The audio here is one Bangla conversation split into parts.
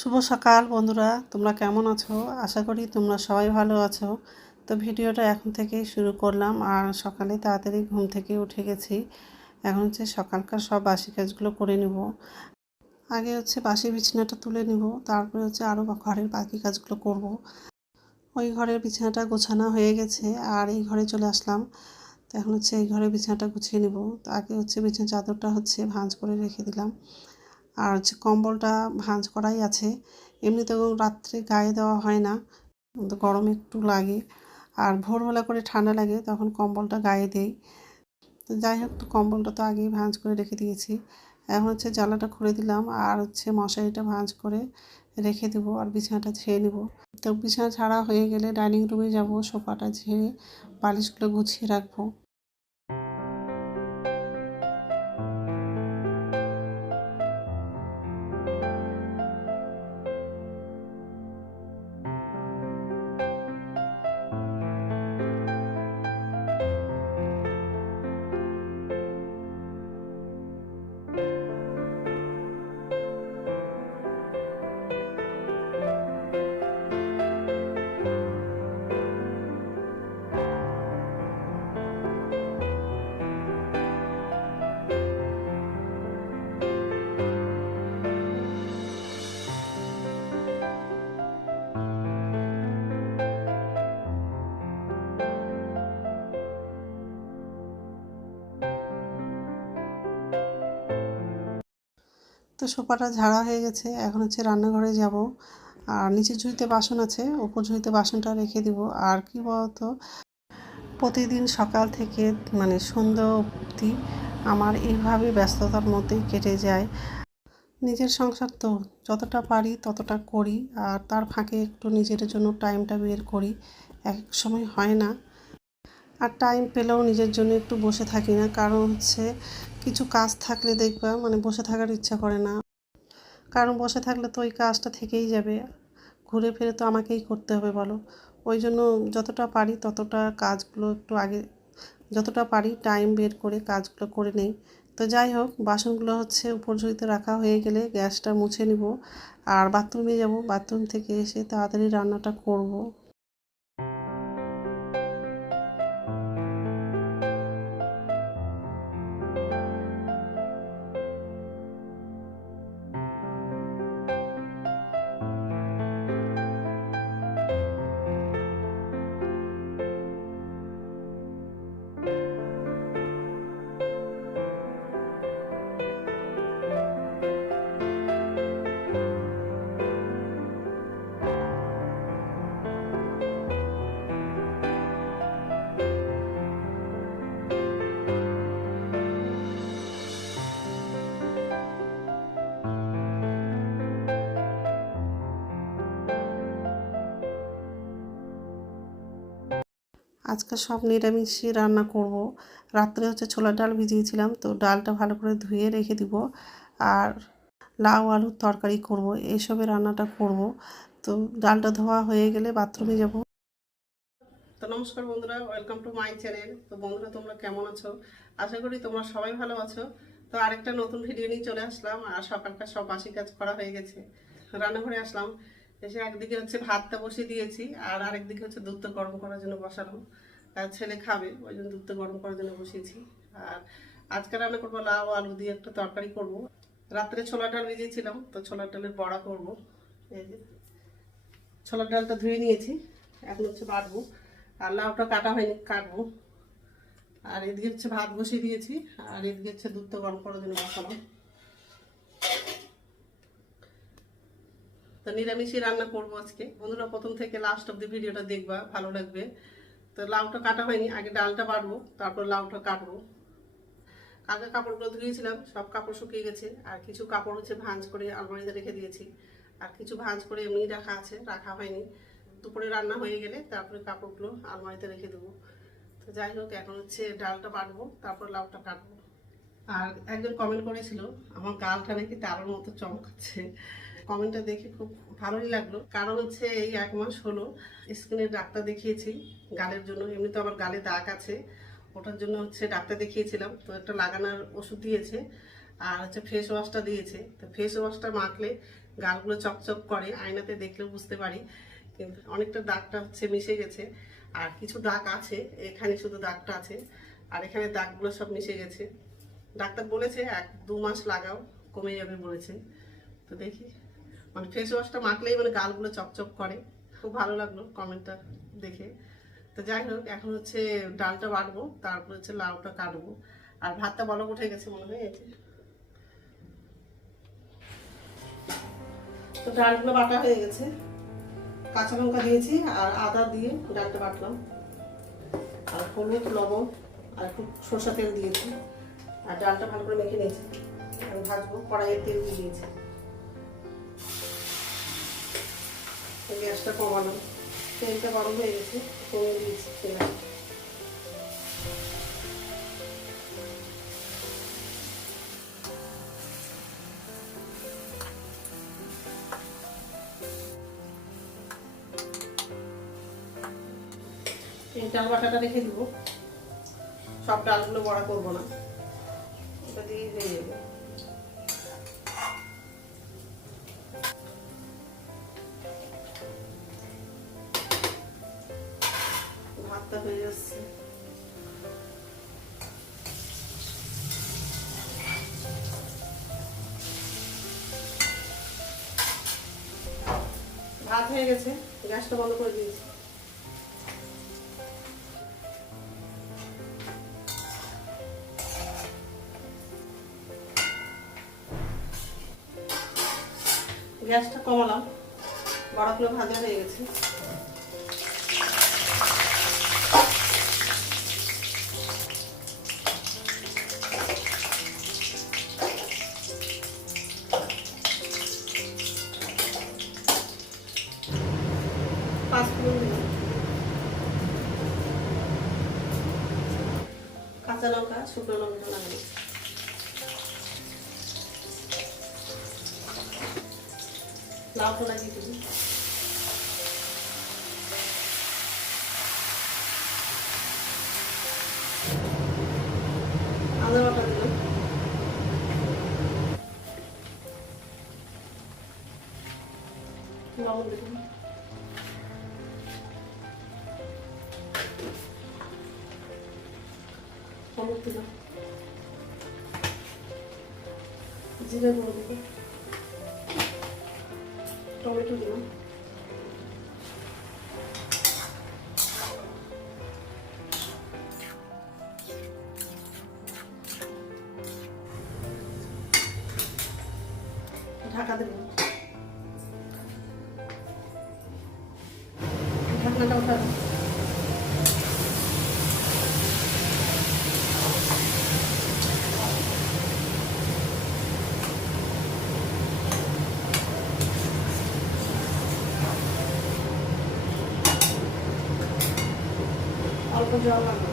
শুভ সকাল বন্ধুরা, তোমরা কেমন আছো? আশা করি তোমরা সবাই ভালো আছো। তো ভিডিওটা এখন থেকেই শুরু করলাম। আর সকালে তাড়াতাড়ি ঘুম থেকে উঠে গেছি। এখন হচ্ছে সকালকার সব বাসি কাজগুলো করে নিব। আগে হচ্ছে বাসি বিছানাটা তুলে নিব, তারপরে হচ্ছে আরও ঘরের বাকি কাজগুলো করব। ওই ঘরের বিছানাটা গোছানো হয়ে গেছে আর এই ঘরে চলে আসলাম। তো এখন হচ্ছে এই ঘরের বিছানাটা গুছিয়ে নিব। তো আগে হচ্ছে বিছানার চাদরটা হচ্ছে ভাঁজ করে রেখে দিলাম। আর হচ্ছে কম্বলটা ভাঁজ করাই আছে। এমনিতেও রাত্রে গায়ে দেওয়া হয় না, কিন্তু গরম একটু লাগে। আর ভোরবেলা করে ঠান্ডা লাগে, তখন কম্বলটা গায়ে দেই। তো যাই হোক, তো কম্বলটা তো আগেই ভাঁজ করে রেখে দিয়েছি। এখন হচ্ছে জ্বালাটা খুলে দিলাম আর হচ্ছে মশারিটা ভাঁজ করে রেখে দেবো আর বিছানাটা ঝেড়ে নেব। তো বিছানা ঝাড়া হয়ে গেলে ডাইনিং রুমে যাব, সোফাটা ঝেড়ে বালিশগুলো গুছিয়ে রাখবো। তো সোফাটা ঝাড়া হয়ে গেছে, এখন হচ্ছে রান্নাঘরে যাব। আর নিচের ঝুড়িতে বাসন আছে, উপর ঝুড়িতে বাসনটা রেখে দিব। আর কি বলতো, প্রতিদিন সকাল থেকে সন্ধ্যা অবধি আমার এইভাবে ব্যস্ততার মধ্যেই কেটে যায়। নিজের সংসার তো যতটা পারি ততটা করি, আর তার ফাঁকে একটু নিজের জন্য টাইমটা বের করি। এক সময় হয় না। আর টাইম পেলেও নিজের জন্য একটু বসে থাকি না, কারণ হচ্ছে কিছু কাজ থাকলে দেখবা বসে থাকার ইচ্ছা করে না। কারণ বসে থাকলে তো ওই কাজটা থেকেই যাবে, ঘুরে ফিরে তো আমাকেই করতে হবে বলো। ওই জন্য যতটা পারি ততটা কাজগুলো একটু আগে, যতটা পারি টাইম বের করে কাজগুলো করে নেই। তো যাই হোক, বাসনগুলো হচ্ছে উপর ঝুড়িতে রাখা হয়ে গেলে গ্যাসটা মুছে নিব আর বাথরুমে যাব। বাথরুম থেকে এসে তাড়াতাড়ি রান্নাটা করব। আজকে সব নিরামিষই রান্না করব। রাত্রে হচ্ছে ছোলার ডাল ভিজিয়েছিলাম, তো ডালটা ভালো করে ধুয়ে রেখে দিব। আর লাউ আলুর তরকারি করব, এইসবের রান্নাটা করব। তো ডালটা ধোয়া হয়ে গেলে বাথরুমে যাব। তো নমস্কার বন্ধুরা, ওয়েলকাম টু মাই চ্যানেল। তো বন্ধুরা, তোমরা কেমন আছো? আশা করি তোমরা সবাই ভালো আছো। তো আরেকটা নতুন ভিডিও নিয়ে চলে আসলাম। আর সকালকার সব বাসি কাজ করা হয়ে গেছে, রান্নাঘরে আসলাম। এসে একদিকে হচ্ছে ভাতটা বসিয়ে দিয়েছি আর আরেকদিকে হচ্ছে দুধটা গরম করার জন্য বসালাম। আর ছেলে খাবে, ওই জন্য দুধটা গরম করার জন্য বসিয়েছি। আর আজকে রান্না করবো লাউ আলু দিয়ে একটা তরকারি করব। রাত্রে ছোলার ডাল ভিজিয়েছিলাম, তো ছোলার ডালের বড়া করব। এই যে ছোলার ডালটা ধুয়ে নিয়েছি, এখন হচ্ছে বাটবো। আর লাউটা কাটা হয়নি, কাটবো। আর এদিকে হচ্ছে ভাত বসিয়ে দিয়েছি আর এদিকে হচ্ছে দুধটা গরম করার জন্য বসালাম। তো নিরামিষই রান্না করবো আজকে। বন্ধুরা, প্রথম থেকে লাস্ট অব্দি ভিডিওটা দেখবা, ভালো লাগবে। তো লাউটা কাটা হয়নি, আগে ডালটা বাটবো, তারপর লাউটা কাটবো। কালকে কাপড়গুলো ধুয়েছিলাম, সব কাপড় শুকিয়ে গেছে। আর কিছু কাপড় হচ্ছে ভাঁজ করে আলমারিতে রেখে দিয়েছি, আর কিছু ভাঁজ করে এমনি রাখা আছে, রাখা হয়নি। দুপুরে রান্না হয়ে গেলে তারপরে কাপড়গুলো আলমারিতে রেখে দেবো। তো যাই হোক, এখন হচ্ছে ডালটা বাটবো, তারপর লাউটা কাটবো। আর একজন কমেন্ট করেছিল আমার গালটা নাকি তারার মতো চমকাচ্ছে। কমেন্টটা দেখে খুব ভালোই লাগলো, কারণ হচ্ছে এই 1 মাস হলো স্কিনের ডাক্তার দেখিয়েছি গালের জন্য। এমনি তো আমার গালে দাগ আছে, ওটার জন্য হচ্ছে ডাক্তার দেখিয়েছিলাম। তো একটা লাগানোর ওষুধ দিয়েছে। আর হচ্ছে ফেস ওয়াশটা দিয়েছে। তো ফেস ওয়াশটা মাখলে গালগুলো চকচক করে, আয়নাতে দেখলেও বুঝতে পারি, কিন্তু অনেকটা দাগটা হচ্ছে মিশে গেছে। আর কিছু দাগ আছে, এখানে শুধু দাগটা আছে, আর এখানে দাগগুলো সব মিশে গেছে। ডাক্তার বলেছে 1-2 মাস লাগাও, কমে যাবে বলেছে। তো দেখি, মানে ফেস ওয়াশটা মাখলেই মানে গালগুলো চকচক করে। খুব ভালো লাগলো কমেন্টটা দেখে। তো যাই হোক, এখন হচ্ছে ডালটা বাটবো, তারপর হচ্ছে লাউটা কাটবো। আর ভাতটা বলক উঠে গেছে মনে হয়। তো ডালগুলো বাটা হয়ে গেছে, কাঁচা লঙ্কা দিয়েছি আর আদা দিয়ে ডালটা বাটলাম। আর হলুদ, লবণ আর একটু সরষা তেল দিয়েছি। আর ডালটা ভালো করে মেখে নিয়েছি। আমি ভাজবো, কড়াইয়ে তেল দিয়ে দিয়েছি। গ্যাসটা কমানো, তেলটা গরম হয়ে গেছে, কমিয়ে দিয়েছি তেল। এই ডাল বাটাটা রেখে দিব, সব ডালগুলো বড়া করবো না, ওটা দিয়েই হয়ে যাবে। ভাতটা হয়ে যাচ্ছে। ভাত হয়ে গেছে, গ্যাসটা বন্ধ করে দিয়েছি। গ্যাসটা কমালাম, বড়াগুলো ভাজা হয়ে গেছে। পাঁচফোড়ন দিলাম, কাঁচা লঙ্কা, শুকনো লঙ্কা লাগানো, লাউটা লাগিয়ে দিবি। আদা বাটা দিলাম, লবণ দিলাম, হলুদ দিলাম, জিরে গুঁড়ো দিলাম, টমেটো দিলাম, ঢাকা দেব, ঢাকনাটা উঠাবো। অল্প জল লাগবে।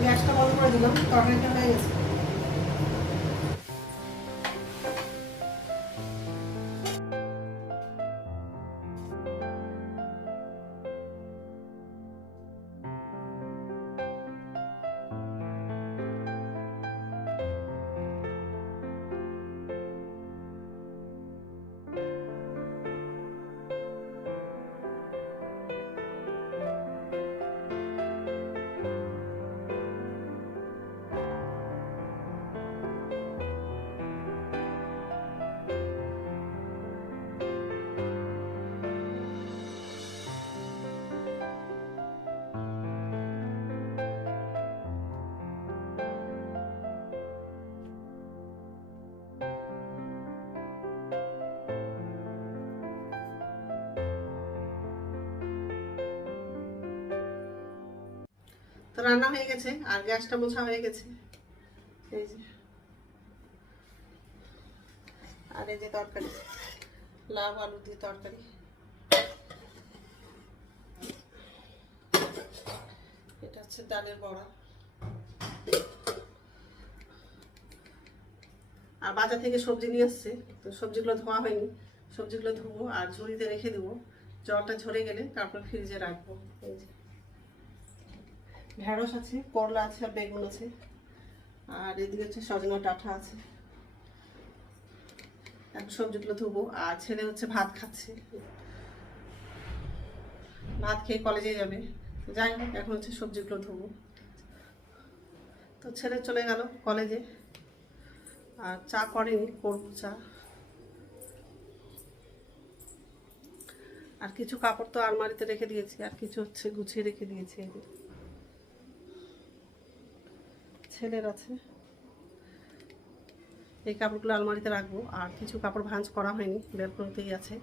গ্যাসটা বন্ধ করে দিলাম, তরকারিটা হয়ে গেছে। তো রান্না হয়ে গেছে আর গ্যাসটা মোছা হয়ে গেছে। এই যে, আর এই যে তরকারি, লাউ আলু দিয়ে তরকারি। এটা হচ্ছে ডালের বড়া। আর বাজার থেকে সবজি নিয়ে আসছে, তো সবজিগুলো ধোয়া হয়নি, সবজিগুলো ধোবো আর ঝুড়িতে রেখে দেবো। জলটা ঝরে গেলে তারপর ফ্রিজে রাখবো। এই যে ঢেঁড়স আছে, করলা আছে আর বেগুন আছে, আর এদিকে হচ্ছে সজনা ডাঁটা আছে। এখন সবজিগুলো ধুবো আর ছেলে হচ্ছে ভাত খাচ্ছে, ভাত খেয়ে কলেজে যাবে। যাই হোক, এখন হচ্ছে সবজিগুলো ধুবো। তো ছেলে চলে গেল কলেজে, আর চা করেনি, করবো চা। আর কিছু কাপড় তো আলমারিতে রেখে দিয়েছি, আর কিছু হচ্ছে গুছিয়ে রেখে দিয়েছি। ছেলের আছে, এই কাপড়গুলো আলমারিতে রাখবো। আর কিছু কাপড় ভাঁজ করা হয়নি, বের করতেই আছে।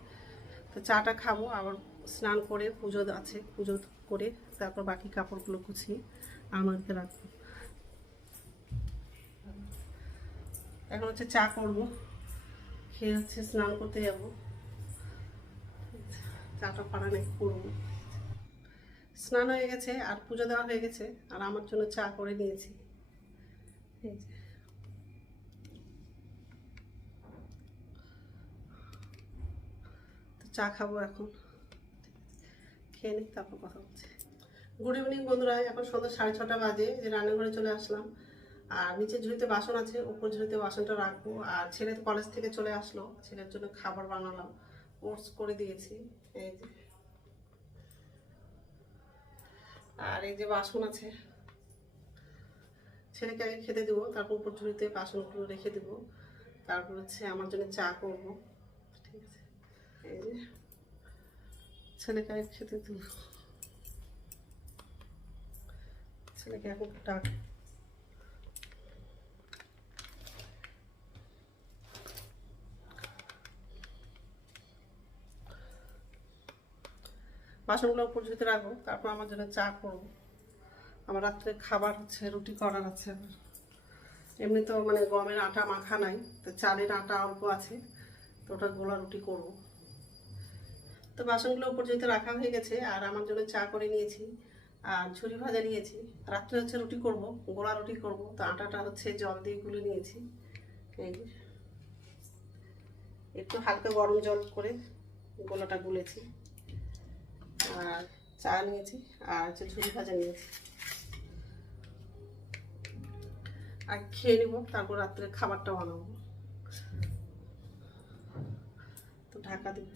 তো চাটা খাবো, আবার স্নান করে পুজো আছে, পুজো করে তারপর বাকি কাপড়গুলো গুছিয়ে আলমারিতে রাখবো। এখন হচ্ছে চা করবো, খেয়ে হচ্ছে স্নান করতে যাবো। চাটা পারা নেই, করবো। স্নান হয়ে গেছে আর পুজো দেওয়া হয়ে গেছে, আর আমার জন্য চা করে নিয়েছি। এই যে চা খাবো এখন, খেয়ে নিই তারপর কথা হচ্ছে। গুড ইভিনিং বন্ধুরা, এখন সন্ধ্যা 6:30 বাজে। যে রান্নাঘরে চলে আসলাম, আর নিচে ঝুড়িতে বাসন আছে, উপর ঝুড়িতে বাসনটা রাখবো। আর ছেলে তো কলেজ থেকে চলে আসলো, ছেলের জন্য খাবার বানালাম, ওটস করে দিয়েছি। এই যে, আর এই যে বাসন আছে, ছেলেকে আগে খেতে দেবো, তারপর উপর ঝুড়িতে বাসনগুলো রেখে দেবো। তারপর হচ্ছে আমার জন্য চা করবো। ঠিক আছে, এই যে ছেলেকে আগে খেতে দেবো, ছেলেকে এখন ডাক। বাসনগুলো উপর ঝুড়িতে রাখবো, তারপর আমার জন্য চা করবো। আমার রাত্রে খাবার হচ্ছে রুটি করার আছে। এমনি তো মানে গমের আটা মাখা নাই, তো চালের আটা অল্প আছে, তো ওটা গোলা রুটি করব। তো বাসনগুলো উপর যেতে রাখা হয়ে গেছে, আর আমার জন্য চা করে নিয়েছি আর ঝুরি ভাজা নিয়েছি। রাত্রে হচ্ছে রুটি করব, গোলা রুটি করব। তো আটাটা হচ্ছে জল দিয়ে গুলে নিয়েছি। এই যে একটু হালকা গরম জল করে গোলাটা গুলেছি, আর চা নিয়েছি, আর হচ্ছে ঝুরি ভাজা নিয়েছি। আর খেয়ে নেবো, তারপর রাত্রে খাবারটা বানাবো। তো ঢাকা দিব।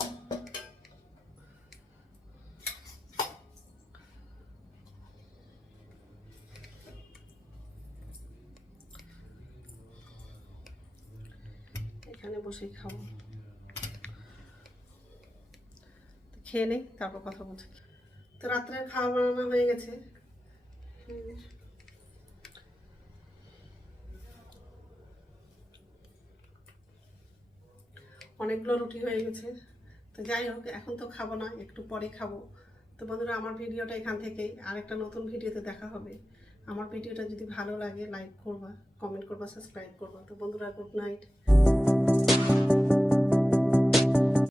এখানে বসেই খাবো। খেয়ে নেই, তারপর কথা বলছি। তো রাত্রে খাওয়া বানানো হয়ে গেছে, অনেকগুলো রুটি হয়ে গেছে। তো যাই হোক, এখন তো খাবো না, একটু পরে খাবো। তো বন্ধুরা, আমার ভিডিওটা এখান থেকেই, আরেকটা নতুন ভিডিওতে দেখা হবে। আমার ভিডিওটা যদি ভালো লাগে লাইক করবা, কমেন্ট করবা, সাবস্ক্রাইব করবা। তো বন্ধুরা, গুড নাইট।